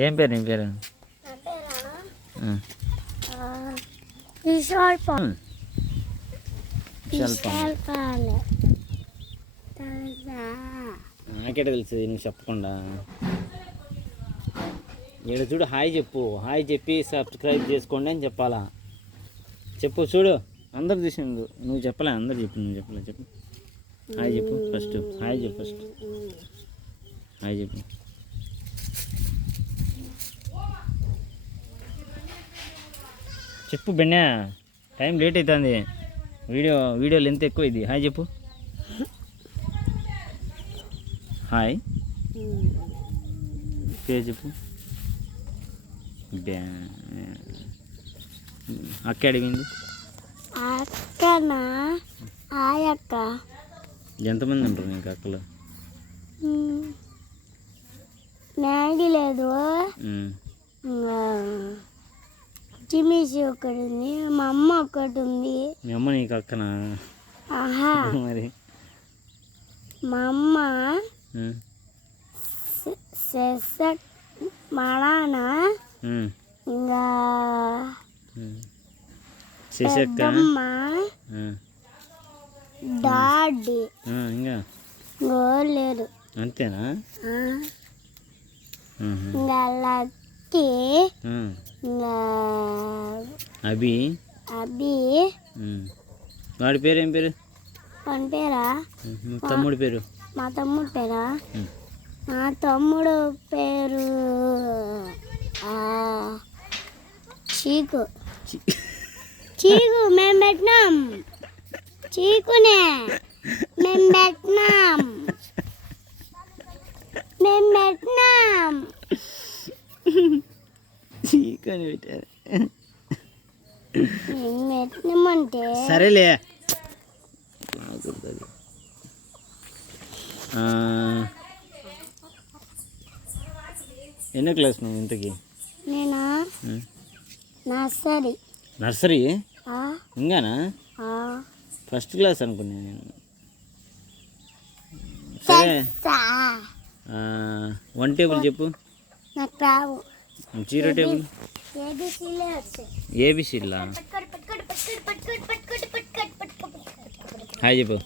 ఏం పేరు నీ పేరు? నాకేట తెలుసు నువ్వు చెప్పకుండా. ఇక్కడ చూడు, హాయ్ చెప్పు. హాయ్ చెప్పి సబ్స్క్రైబ్ చేసుకోండి అని చెప్పాలా? చెప్పు చూడు, అందరు చూసిండు. నువ్వు చెప్పలే, అందరు చెప్పు. నువ్వు చెప్పలే, చెప్పు. హాయ్ చెప్పు ఫస్ట్. హాయ్ చెప్పు ఫస్ట్. హాయ్ చెప్పు. చెప్పు బెన్నా, టైం లేట్ అవుతుంది. వీడియో లెంత్ ఎక్కువ ఇది. హాయ్ చెప్పు. హాయ్ పేరు చెప్పు. అక్క అడిగింది. అక్కనా? అక్క ఎంతమంది ఉంటారు నీకు అక్కలు? మ్యాగీ లేదు, చిమిసి ఒకటి ఉంది, మా అమ్మ ఒకటి ఉంది. మీ అమ్మ నీకు అక్కనా? ఆహా, మరి మా అమ్మ మా నాన్న ఇంకా పెద్దమ్మ, డాడీ ఇంకా లేరు. అంతేనా? ఇంకా లక్కీ, ఇంకా అభి. వాడి పేరు ఏం పేరు? వాడి పేరా? తమ్ముడి పేరు? మా తమ్ముడు పేరా? మా తమ్ముడు పేరు చీకు. మేము పెట్టినాం. చీకునే మేము పెట్టినాం. చీకు అని పెట్టారు. మేము పెట్టినామంటే సరేలే. ఎన్నో క్లాస్ నువ్వు ఇంతకి? నేనా? నర్సరీ. నర్సరీ ఇంకానా? ఫస్ట్ క్లాస్ అనుకున్నా నేను. సరే, 1 టేబుల్ చెప్పు. నాకు రావు. 0 టేబుల్? ఏబిసిలా. హాయ్ చెప్పు.